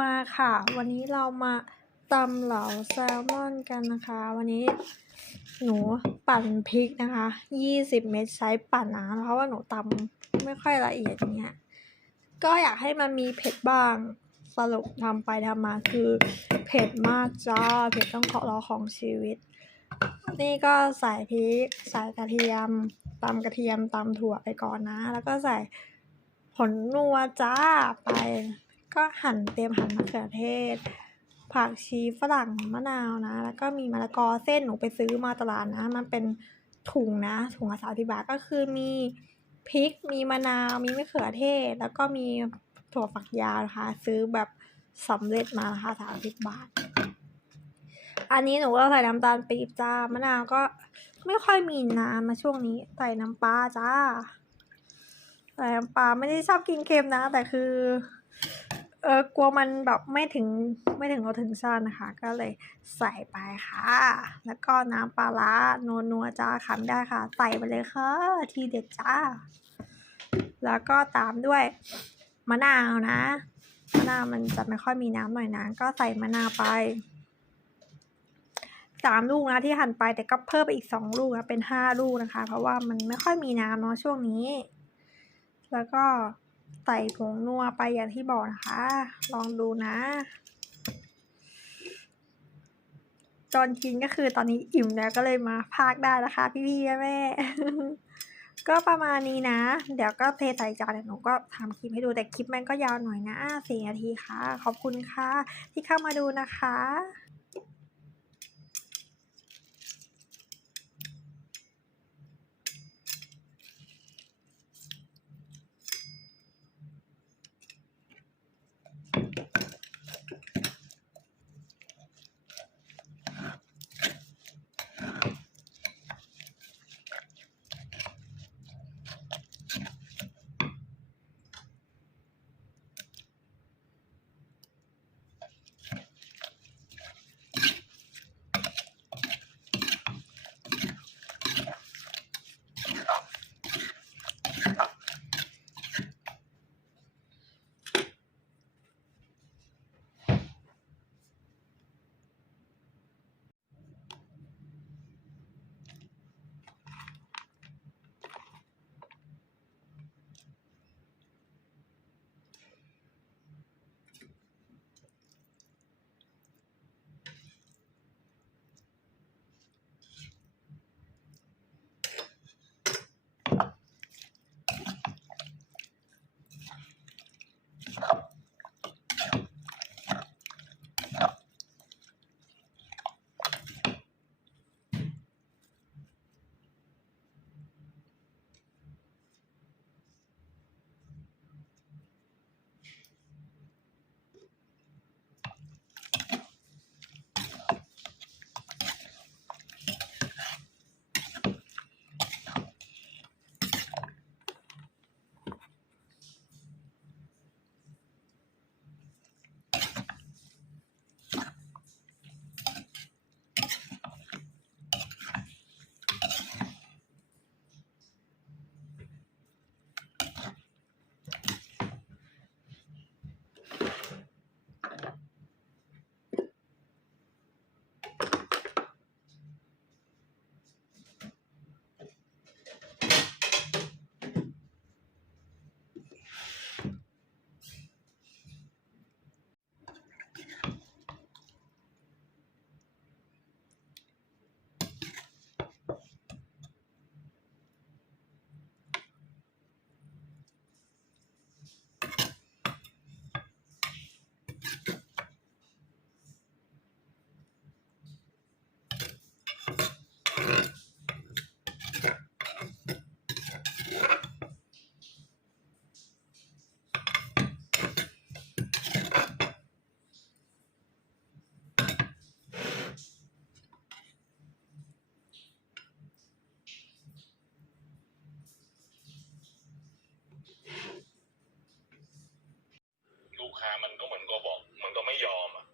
มาค่ะ วันนี้เรามาตำเหลาแซลมอนกันนะคะ วันนี้หนูปั่นพริกนะคะยี่สิบเม็ดใช้ปั่นนะเพราะว่าหนูตำไม่ค่อยละเอียดอย่างเงี้ยก็อยากให้มันมีเผ็ดบ้างสรุปทำไปทำมาคือเผ็ดมากจ้าเผ็ดต้องขอรอของชีวิต นี่ก็ใส่พริกใส่กระเทียมตำกระเทียมตำถั่วไปก่อนนะ แล้วก็ใส่ผลนัวจ้าไป ก็หั่นเตรียมหั่นมะเขือเทศ ผักชีฝรั่งมะนาวนะ แล้วก็มีมะละกอเส้นหนูไปซื้อมาตลาดนะ มันเป็นถุงนะ ถุงละสามสิบาทก็คือมีพริก มีมะนาว มีมะเขือเทศ แล้วก็มีถั่วฝักยาวนะคะ ซื้อแบบสำเร็จมาราคาสามสิบบาท อันนี้หนูก็ใส่น้ำตาลปี๊บจ้ามะนาวก็ไม่ค่อยมีน้ำมาช่วงนี้ใส่น้ำปลาจ้าใส่น้ำปลาไม่ได้ชอบกินเค็มนะ แต่คือ เออกลัวมันแบบไม่ถึงไม่ถึงรสถึงชาตินะคะ ก็เลยใส่ไปค่ะ แล้วก็น้ำปลาร้านัวนัวจ้าขาไม่ได้ค่ะ ใส่ไปเลยค่ะ ทีเด็ดจ้า แล้วก็ตามด้วยมะนาวนะมะนาวมันจะไม่ค่อยมีน้ำหน่อยนะก็ใส่มะนาวไปสามลูกนะที่หั่นไปแต่ก็เพิ่มไปอีกสองลูกนะเป็นห้าลูกนะคะ เพราะว่ามันไม่ค่อยมีน้ำเนาะช่วงนี้ แล้วก็ ใส่ผงนัวไปอย่างที่บอกนะคะ ลองดูนะ ตอนกินก็คือตอนนี้อิ่มแล้วก็เลยมาพากได้นะคะ พี่พี่ๆแม่ๆก็ประมาณนี้นะ เดี๋ยวก็เทใส่จานเดี๋ยวหนูก็ทำคลิปให้ดูแต่คลิปมันก็ยาวหน่อยนะสี่นาทีค่ะ ขอบคุณค่ะ ที่เข้ามาดูนะคะ ค้ามันก็เหมือนก็บอกมันก็ไม่ยอมอะ